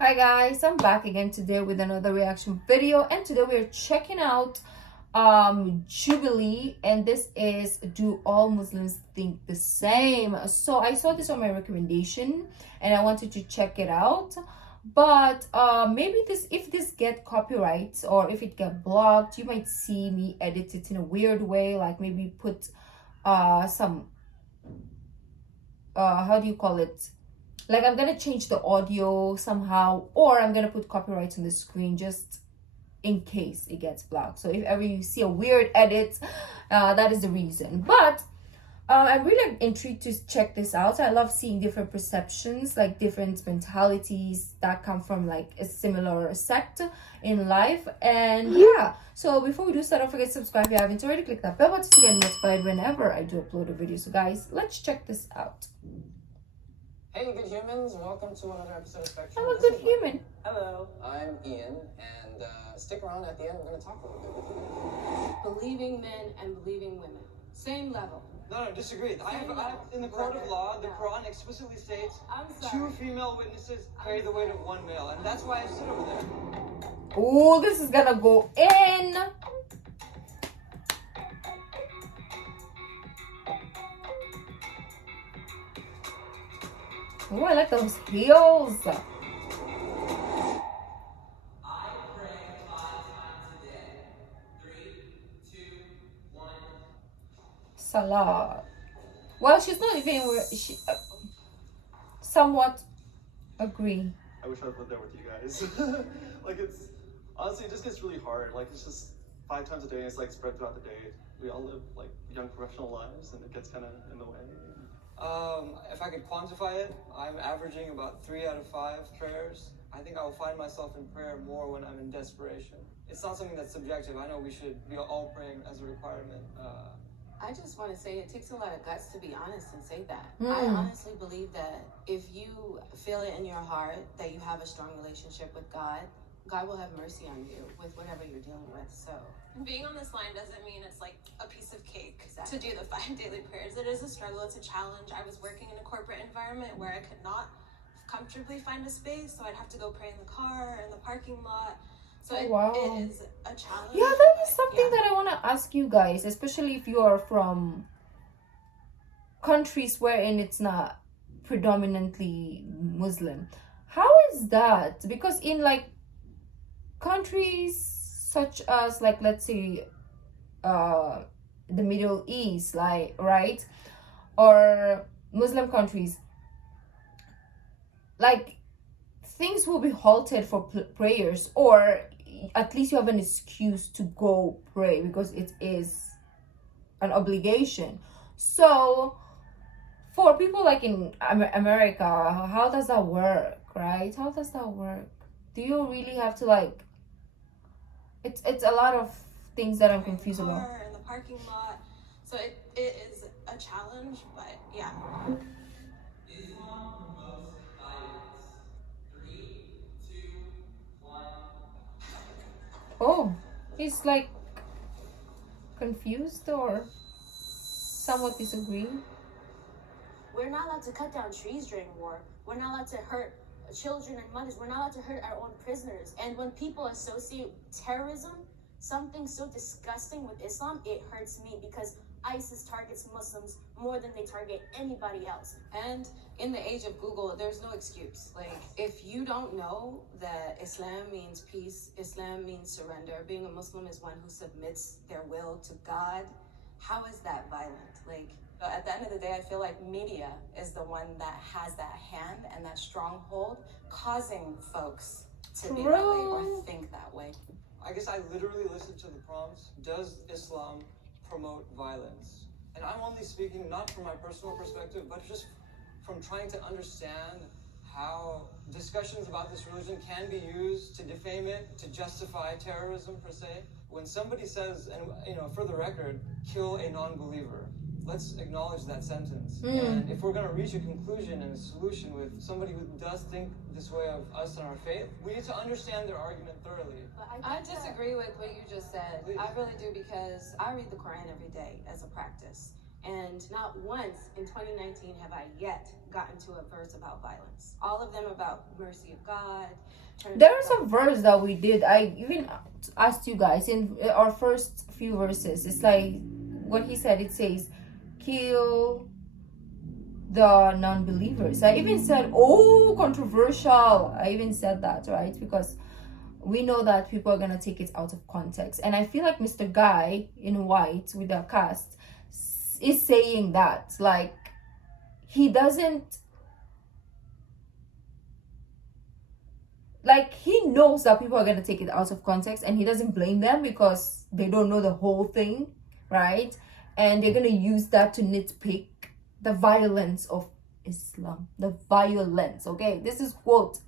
Hi guys, I'm back again today with another reaction video, and today we're checking out Jubilee, and this is Do All Muslims Think the Same? So I saw this on my recommendation and I wanted to check it out, but maybe if this get copyrights or if it get blocked, you might see me edit it in a weird way, like maybe put some how do you call it, like I'm gonna change the audio somehow, or I'm gonna put copyrights on the screen just in case it gets blocked. So if ever you see a weird edit, that is the reason. But I'm really intrigued to check this out. I love seeing different perceptions, like different mentalities that come from like a similar sect in life. And yeah, so before we do start, don't forget to subscribe if you haven't already. Click that bell button to get notified whenever I do upload a video. So guys, let's check this out. Hey, good humans, welcome to another episode of Spectrum. I'm a good human. Hello, I'm Ian, and stick around at the end, we're going to talk a little bit with you. Believing men and believing women. Same level. No, disagree. In the court of law, the Quran explicitly states two female witnesses carry the weight of one male, and that's why I sit over there. Oh, this is gonna go in. Oh, I like those heels. I pray 5 times a day. 3, 2, 1. Salah. Well, she's not even where she somewhat agree. I wish I lived there with you guys. Like, it's honestly, it just gets really hard. Like, it's just 5 times a day. It's like spread throughout the day. We all live like young professional lives, and it gets kind of in the way. If I could quantify it, I'm averaging about 3 out of 5 prayers. I think I will find myself in prayer more when I'm in desperation. It's not something that's subjective. I know we should be all praying as a requirement. I just want to say it takes a lot of guts to be honest and say that. I honestly believe that if you feel it in your heart that you have a strong relationship with God, God will have mercy on you with whatever you're dealing with. So being on this line doesn't mean it's like a piece of cake Exactly. to do the 5 daily prayers. It is a struggle, it's a challenge. I was working in a corporate environment where I could not comfortably find a space, so I'd have to go pray in the car, in the parking lot. So it is a challenge. Yeah, that is something that I want to ask you guys, especially if you are from countries wherein it's not predominantly Muslim. How is that? Because in like countries such as, like, let's say the Middle East, like, right, or Muslim countries, like, things will be halted for prayers, or at least you have an excuse to go pray because it is an obligation. So for people like in America, how does that work, right? How does that work? Do you really have to, like, it's a lot of things that I'm confused about. In the parking lot. So it is a challenge, but yeah. Islam promotes violence. 3, 2, 1. Oh, he's like confused or somewhat disagreeing. We're not allowed to cut down trees during war. We're not allowed to hurt children and mothers. We're not allowed to hurt our own prisoners. And when people associate terrorism, something so disgusting, with Islam, it hurts me because ISIS targets Muslims more than they target anybody else. And in the age of Google, there's no excuse. Like, if you don't know that Islam means peace, Islam means surrender, being a Muslim is one who submits their will to God, how is that violent? Like, at the end of the day, I feel like media is the one that has that hand and that stronghold causing folks to be that way or think that way. I guess I literally listened to the prompts. Does Islam promote violence? And I'm only speaking not from my personal perspective, but just from trying to understand how discussions about this religion can be used to defame it, to justify terrorism per se. When somebody says, and for the record, kill a non-believer, let's acknowledge that sentence. And if we're going to reach a conclusion and a solution with somebody who does think this way of us and our faith, we need to understand their argument thoroughly. I disagree with what you just said. I really do, because I read the Quran every day as a practice. And not once in 2019 have I yet gotten to a verse about violence. All of them about mercy of God. There is a verse that we did. I even asked you guys in our first few verses. It's like what he said. It says, kill the non-believers. I even said, oh, controversial. I even said that, right? Because we know that people are going to take it out of context. And I feel like Mr. Guy in white with the cast is saying that. Like, he doesn't... Like, he knows that people are going to take it out of context, and he doesn't blame them because they don't know the whole thing, right? And they're going to use that to nitpick the violence of Islam. The violence, okay? This is quote,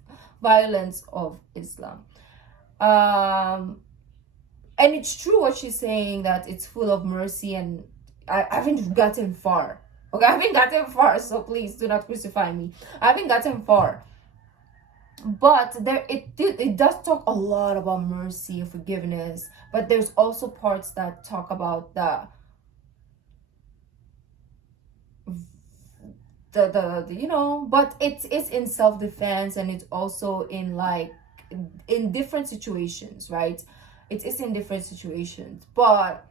violence of Islam. And it's true what she's saying, that it's full of mercy, and I haven't gotten far. Okay, I haven't gotten far, so please do not crucify me. I haven't gotten far. But there it does talk a lot about mercy and forgiveness, but there's also parts that talk about the you know, but it's in self-defense, and it's also in like in different situations, right? It is in different situations. But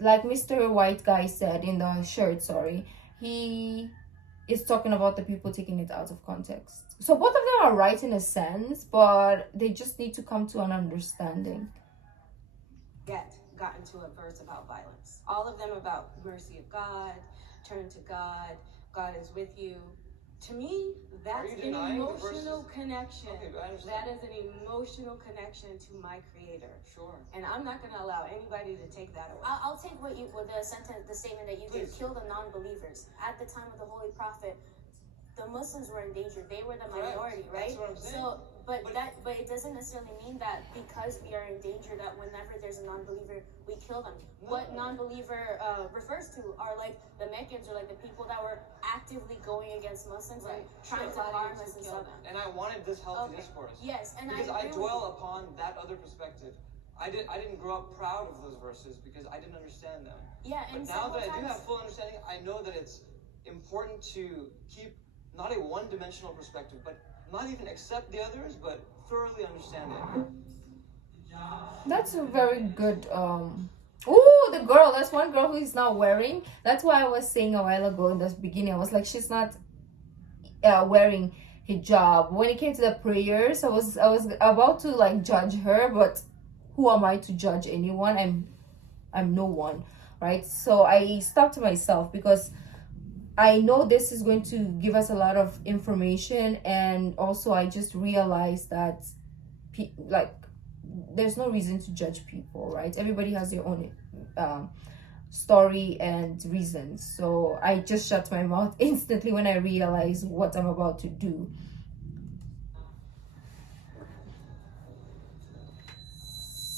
like Mr. White Guy said in the shirt, sorry, he is talking about the people taking it out of context. So both of them are right in a sense, but they just need to come to an understanding. Yet gotten to a verse about violence. All of them about mercy of God, turn to God, God is with you. To me, that's an emotional connection. Okay, that is an emotional connection to my creator. Sure. And I'm not going to allow anybody to take that away. I'll take what the sentence, the statement that you did, kill the non-believers. At the time of the Holy Prophet, the Muslims were in danger. They were the minority, right? That's what I'm saying. So, but it doesn't necessarily mean that because we are in danger that whenever there's a non-believer, we kill them. No. What non-believer refers to are like the Meccans, or like the people that were actively going against Muslims and trying to harm us and stuff. And I wanted this healthy discourse. Yes, and because I I dwell upon that other perspective. I didn't grow up proud of those verses because I didn't understand them. Yeah, But and now that I do times, have full understanding, I know that it's important to keep not a one-dimensional perspective, but not even accept the others, but thoroughly understand it. That's a very good oh, the girl, that's one girl who is not wearing. That's why I was saying a while ago in the beginning, I was like, she's not wearing hijab. When it came to the prayers, I was about to like judge her, but who am I to judge anyone? I'm no one, right? So I stopped myself because I know this is going to give us a lot of information, and also I just realized that like there's no reason to judge people, right? Everybody has their own story and reasons. So I just shut my mouth instantly when I realized what I'm about to do.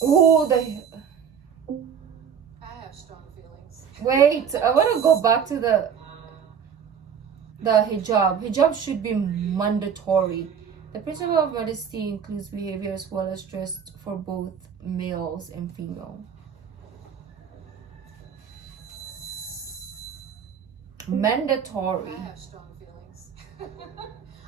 Oh, I have strong feelings. wait, I want to go back to the hijab. Hijab should be mandatory. The principle of modesty includes behavior as well as dress for both males and female. Mandatory. I have strong feelings.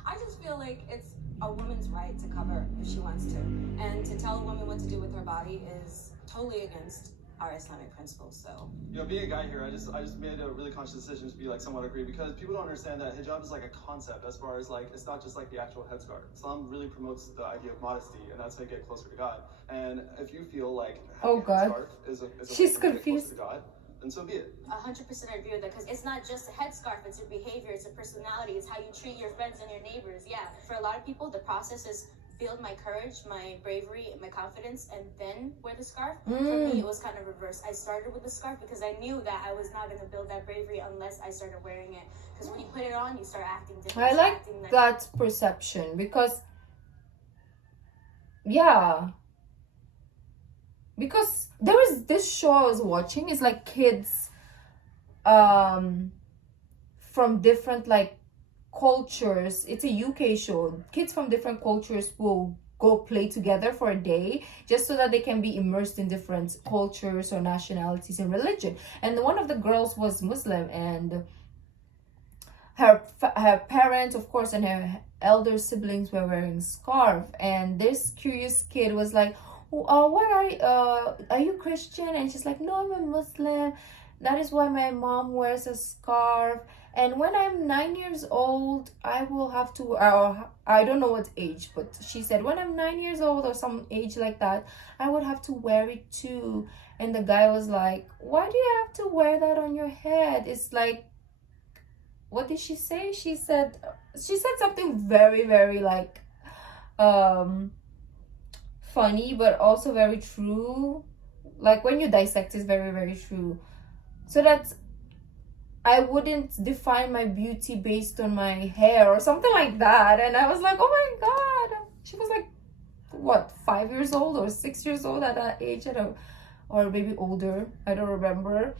I just feel like it's a woman's right to cover if she wants to. And to tell a woman what to do with her body is totally against our Islamic principles. So, you know, being a guy here, I just made a really conscious decision to be like somewhat agree, because people don't understand that hijab is like a concept, as far as like it's not just like the actual headscarf. Islam really promotes the idea of modesty, and that's how you get closer to God. And if you feel like having a headscarf is a she's way to get confused. closer to God, then so be it. 100% agree with that, because it's not just a headscarf, it's your behavior, it's your personality, it's how you treat your friends and your neighbors. Yeah, for a lot of people, the process is build my courage, my bravery, my confidence, and then wear the scarf. For me, it was kind of reverse. I started with the scarf because I knew that I was not going to build that bravery unless I started wearing it. Because when you put it on, you start acting different. I like that perception, because yeah, because there is this show I was watching. It's like kids from different like cultures. It's a UK show. Kids from different cultures will go play together for a day, just so that they can be immersed in different cultures or nationalities and religion. And one of the girls was Muslim, and her parents, of course, and her elder siblings were wearing scarf. And this curious kid was like, what are you Christian? And she's like, no, I'm a Muslim. That is why my mom wears a scarf. And when I'm 9 years old, I will have to, I don't know what age, but she said, when I'm 9 years old or some age like that, I would have to wear it too. And the guy was like, why do you have to wear that on your head? It's like, what did she say? She said something very, very like, funny, but also very true. Like, when you dissect, it's very, very true. So that's, I wouldn't define my beauty based on my hair or something like that. And I was like, oh my God. She was like, what, 5 years old or 6 years old at that age? Or maybe older. I don't remember.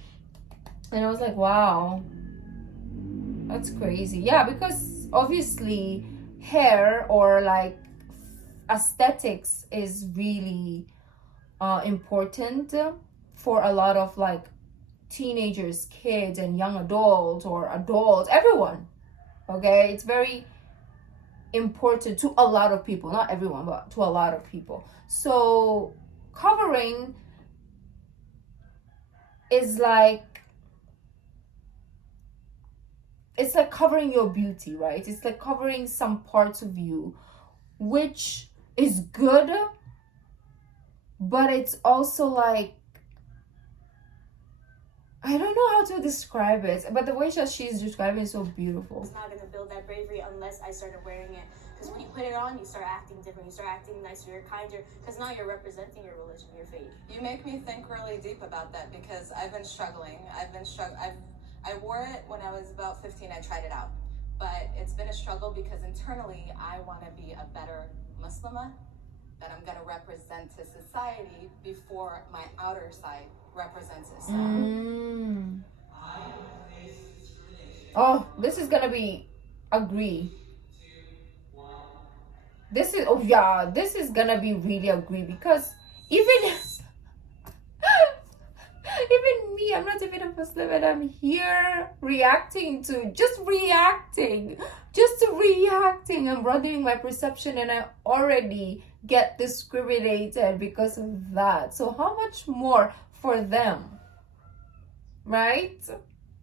And I was like, wow, that's crazy. Yeah, because obviously hair or like aesthetics is really important for a lot of like teenagers, kids, and young adults, or adults, everyone. Okay, it's very important to a lot of people, not everyone, but to a lot of people. So covering is like, it's like covering your beauty, right? It's like covering some parts of you, which is good, but it's also like, I don't know how to describe it, but the way that she's describing is so beautiful. It's not gonna build that bravery unless I started wearing it. Because when you put it on, you start acting different. You start acting nicer. You're kinder. Because now you're representing your religion, your faith. You make me think really deep about that, because I've been struggling. I wore it when I was about 15. I tried it out, but it's been a struggle because internally I want to be a better Muslima, that I'm going to represent to society before my outer side represents Islam. I face discrimination. Oh, this is gonna be agree. 2, 1. This is gonna be really agree, because even even me, I'm not even a Muslim, and I'm here just reacting and broadening my perception, and I already get discriminated because of that. So how much more for them, right?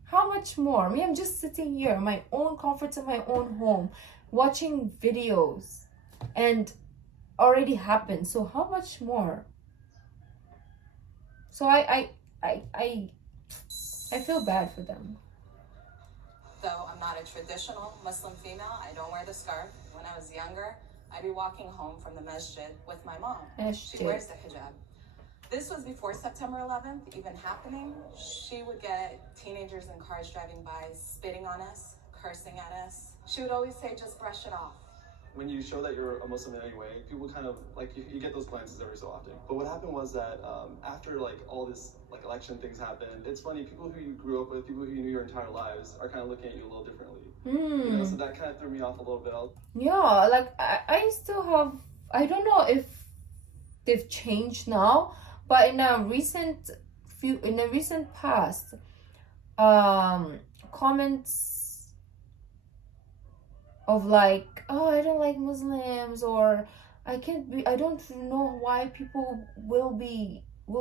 How much more? Me, I'm just sitting here, my own comfort in my own home, watching videos, and already happened. So how much more? So I feel bad for them. Though I'm not a traditional Muslim female, I don't wear the scarf. When I was younger, I'd be walking home from the masjid with my mom. She wears the hijab. This was before September 11th even happening. She would get teenagers in cars driving by, spitting on us, cursing at us. She would always say, just brush it off. When you show that you're a Muslim in any way, people kind of like, you get those glances every so often. But what happened was that after like all this like election things happened, it's funny, people who you grew up with, people who you knew your entire lives are kind of looking at you a little differently. You know, so that kind of threw me off a little bit. Yeah, like I still have, I don't know if they've changed now, but in the recent past, comments of like, oh, I don't like Muslims, or I don't know why people will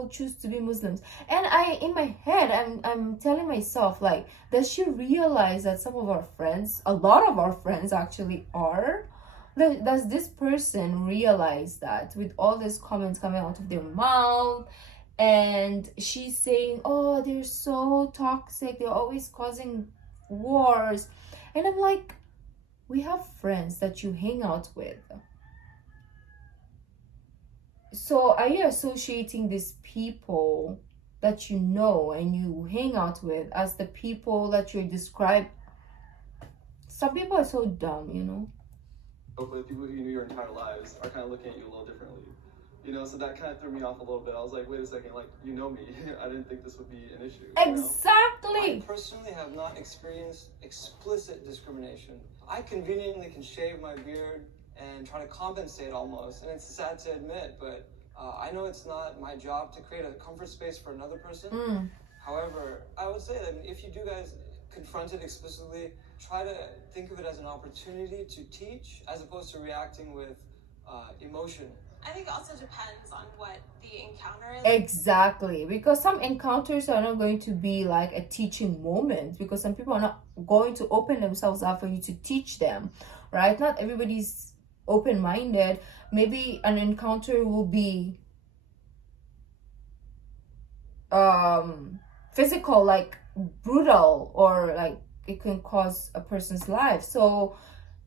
choose to be Muslims. And in my head, I'm telling myself, like, does she realize that some of our friends, a lot of our friends actually are? Does this person realize that with all these comments coming out of their mouth, and she's saying, oh, they're so toxic, they're always causing wars, and I'm like, we have friends that you hang out with. So are you associating these people that you know and you hang out with as the people that you describe? Some people are so dumb, you know? But people who you knew your entire lives are kind of looking at you a little differently. You know, so that kind of threw me off a little bit. I was like, wait a second, like, you know me. I didn't think this would be an issue. Exactly. I personally have not experienced explicit discrimination. I conveniently can shave my beard and try to compensate almost. And it's sad to admit, but I know it's not my job to create a comfort space for another person. However, I would say that if you do guys confront it explicitly, try to think of it as an opportunity to teach as opposed to reacting with emotion. I think it also depends on what the encounter is. Exactly, because some encounters are not going to be like a teaching moment, because some people are not going to open themselves up for you to teach them, right? Not everybody's open-minded. Maybe an encounter will be physical, like brutal, or like it can cause a person's life. So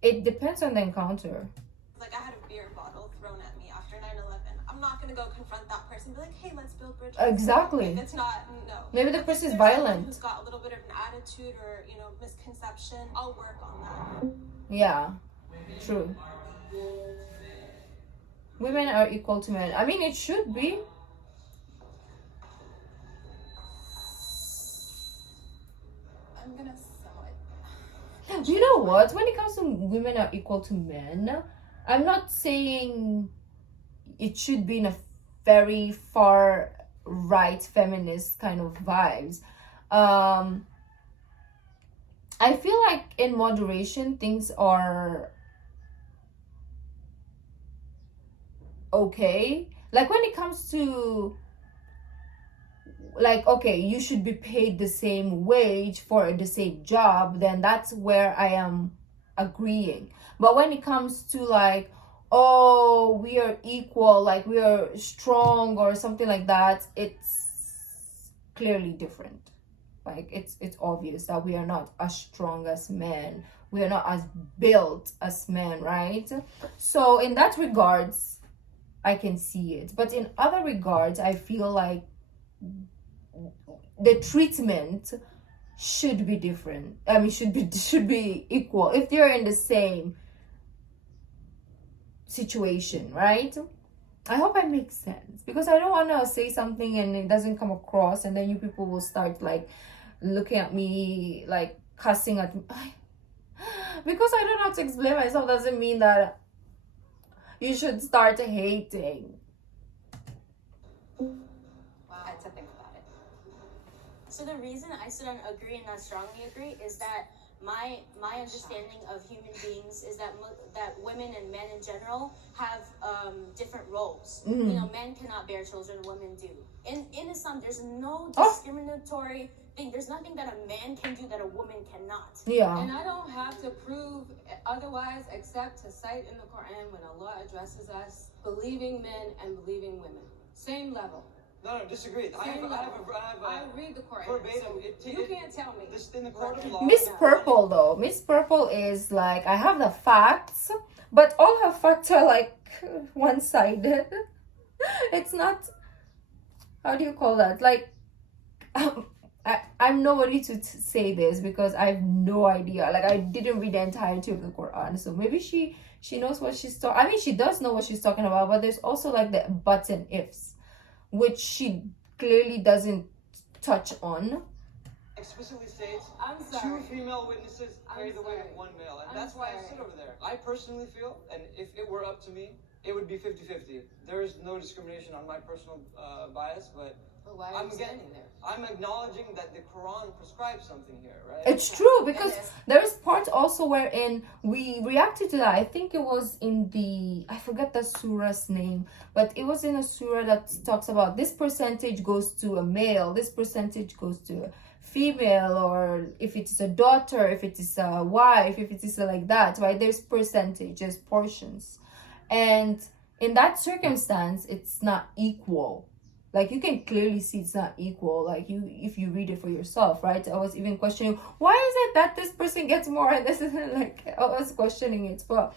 it depends on the encounter. Like I had a beer bottle thrown at me after 9/11. I'm not gonna go confront that person and be like, hey, let's build bridges. Exactly. Like, it's not, no. Maybe the person is violent. Who's got a little bit of an attitude or, you know, misconception. I'll work on that. Yeah, true. Women are equal to men. I mean, it should be. I'm gonna sell it. You know what? When it comes to women are equal to men, I'm not saying it should be in a very far right feminist kind of vibes. I feel like in moderation things are okay. Like when it comes to, like, okay, you should be paid the same wage for the same job, then that's where I am agreeing. But when it comes to like, oh, we are equal, like we are strong or something like that, it's clearly different. Like it's obvious that we are not as strong as men, we are not as built as men, right? So in that regards I can see it, but in other regards I feel like the treatment should be different. I mean, should be equal if they're in the same situation, right? I hope I make sense, because I don't want to say something and it doesn't come across, and then you people will start like looking at me like cussing at me. Because I don't know how to explain myself doesn't mean that you should start hating. I had to think about it. So the reason I still don't agree and not strongly agree is that my understanding of human beings is that that women and men in general have different roles. You know, men cannot bear children, women do. In Islam, there's no discriminatory thing. There's nothing that a man can do that a woman cannot. Yeah. And I don't have to prove otherwise except to cite in the Quran when Allah addresses us believing men and believing women. Same level. No, disagree. I read the Quran. verbatim. So you can't tell me. This in the court of law. Miss Purple though, Miss Purple is like, I have the facts, but all her facts are like one-sided. It's not, how do you call that? Like, I'm nobody to say this because I have no idea. Like, I didn't read the entirety of the Quran, so maybe she knows what she's talking. I mean, she does know what she's talking about, but there's also like the buts and ifs, which she clearly doesn't touch on. Explicitly states I'm sorry. 2 female witnesses carry the weight of 1 male, and that's why I sit over there. I personally feel, and if it were up to me, it would be 50-50. There is no discrimination on my personal bias, but why are you standing there? I'm acknowledging that the Quran prescribes something here, right? It's true, because there is part also wherein we reacted to that. I think it was in the, I forget the surah's name, but it was in a surah that talks about this percentage goes to a male, this percentage goes to a female, or if it is a daughter, if it is a wife, if it is like that, right? There's percentages, portions. And in that circumstance, it's not equal. Like, you can clearly see it's not equal, like, if you read it for yourself, right? I was even questioning, why is it that this person gets more and this isn't, like, I was questioning it. But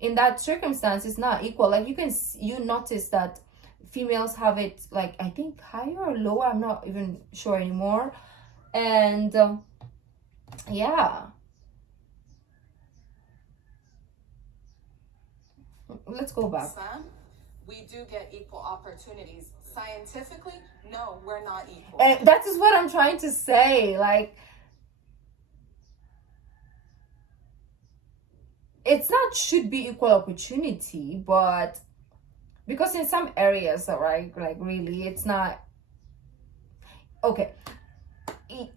in that circumstance, it's not equal. Like, you notice that females have it, like, I think higher or lower, I'm not even sure anymore. And yeah, let's go back. Islam, we do get equal opportunities. Scientifically, no, we're not equal. And that is what I'm trying to say. Like, it's not should be equal opportunity, but because in some areas, right, like really it's not okay.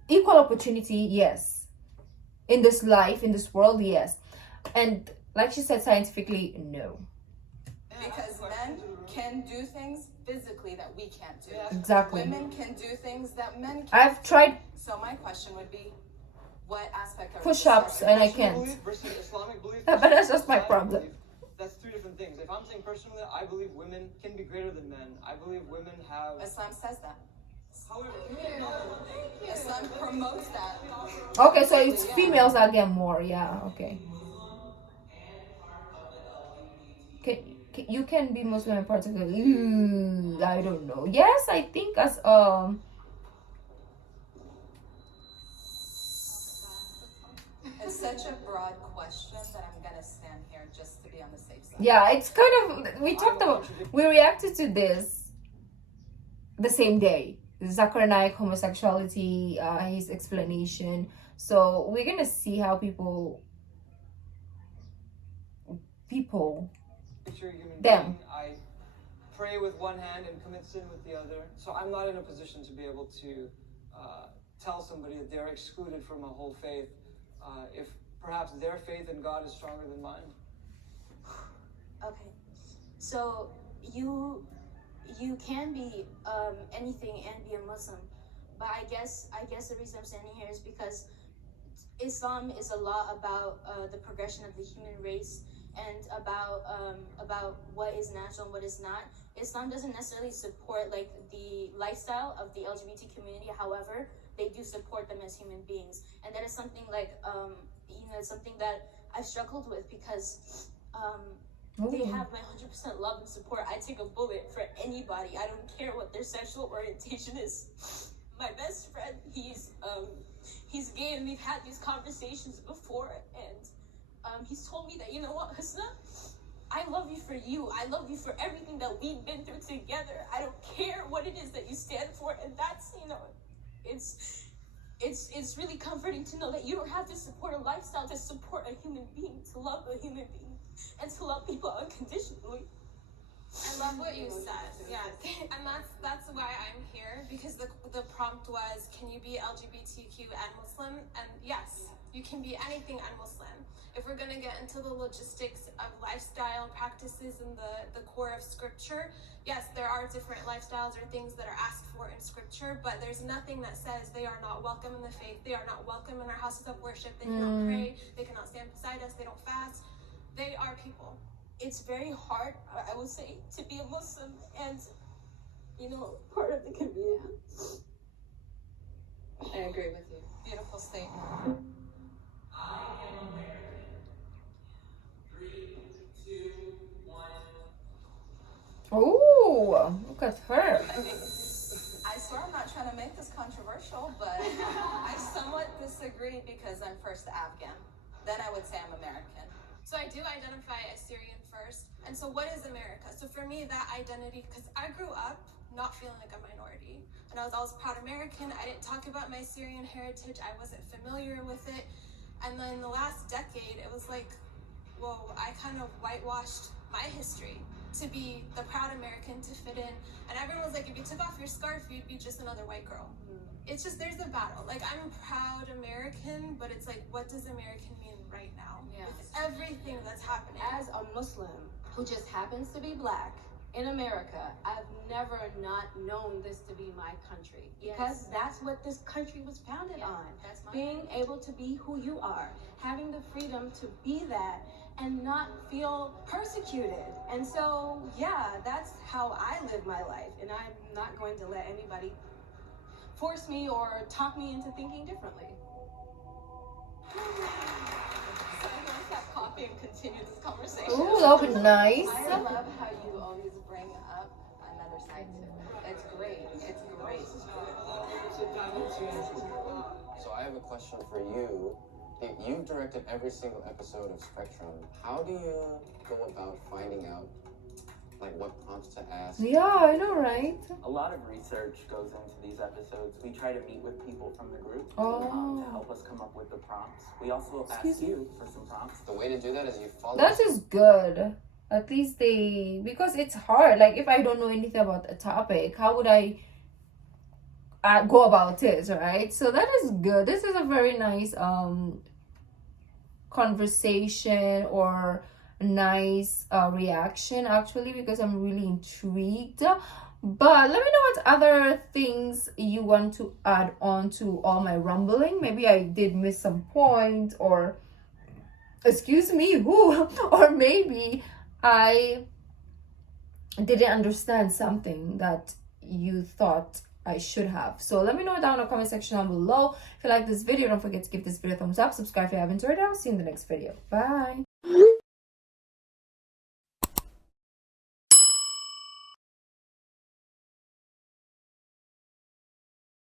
Equal opportunity, yes, in this life, in this world, yes, and like she said, scientifically, no. Because men can do things physically that we can't do. Exactly. Women can do things that men can't. I've tried So my question would be, what aspect are push-ups and I can't. Belief versus Islamic belief. But that's just my Islamic problem. belief, that's two different things. If I'm saying personally, I believe women can be greater than men. I believe women have. Islam says that. However, Islam promotes that. Okay, so it's females that get more. Yeah. Okay. You can be Muslim and part of the. I don't know. Yes, I think as It's such a broad question that I'm gonna stand here just to be on the safe side. Yeah, it's kind of we reacted to this the same day. Zakir Naik, homosexuality, his explanation. So we're gonna see how people them. I pray with one hand and commit sin with the other. So I'm not in a position to be able to tell somebody that they're excluded from a whole faith if perhaps their faith in God is stronger than mine. Okay, so you can be anything and be a Muslim, but I guess the reason I'm standing here is because Islam is a lot about the progression of the human race and about what is natural and what is not. Islam doesn't necessarily support like the lifestyle of the LGBT community. However, they do support them as human beings, and that is something like it's something that I've struggled with because they have my 100% love and support. I take a bullet for anybody. I don't care what their sexual orientation is. My best friend, he's gay, and we've had these conversations before, and he's told me that, you know what, Husna, I love you for you. I love you for everything that we've been through together. I don't care what it is that you stand for, and that's, it's really comforting to know that you don't have to support a lifestyle to support a human being, to love a human being, and to love people unconditionally. I love what you said. Yeah, and that's why I'm here, because the prompt was, can you be LGBTQ and Muslim? And yes, you can be anything and Muslim. If we're gonna get into the logistics of lifestyle practices and the core of scripture, yes, there are different lifestyles or things that are asked for in scripture, but there's nothing that says they are not welcome in the faith. They are not welcome in our houses of worship. They cannot pray. They cannot stand beside us. They don't fast. They are people. It's very hard, I would say, to be a Muslim and, part of the community. I agree with you. Beautiful statement. I am American. 3, 2, 1. Oh, look at her. I swear I'm not trying to make this controversial, but I somewhat disagree because I'm first Afghan. Then I would say I'm American. So I do identify as Syrian first. And so what is America? So for me, that identity, because I grew up not feeling like a minority. And I was always proud American. I didn't talk about my Syrian heritage. I wasn't familiar with it. And then the last decade, it was like, whoa, I kind of whitewashed my history to be the proud American, to fit in. And everyone was like, if you took off your scarf, you'd be just another white girl. It's just, there's a battle. Like, I'm a proud American, but it's like, what does American mean right now? Yes. With everything that's happening. As a Muslim who just happens to be black in America, I've never not known this to be my country. Because that's what this country was founded on. That's being able to be who you are, having the freedom to be that and not feel persecuted. And so, yeah, that's how I live my life. And I'm not going to let anybody force me or talk me into thinking differently. So I'm going to have coffee and continue this conversation. Ooh, that would be nice. I love how you always bring up another side to it. It's great. It's great. So I have a question for you. You've directed every single episode of Spectrum. How do you go about finding out like what prompts to ask. Yeah, I know, right? A lot of research goes into these episodes. We try to meet with people from the group Oh. to help us come up with the prompts. We also Excuse ask me? you for some prompts. The way to do that is you follow. That is good. At least they, because it's hard. Like if I don't know anything about a topic, how would I go about it, right? So that is good. This is a very nice conversation or nice reaction actually, because I'm really intrigued. But let me know what other things you want to add on to all my rumbling. Maybe I did miss some point, or excuse me, who, or maybe I didn't understand something that you thought I should have. So let me know down in the comment section down below. If you like this video, don't forget to give this video a thumbs up, subscribe if you haven't already. I'll see you in the next video. Bye.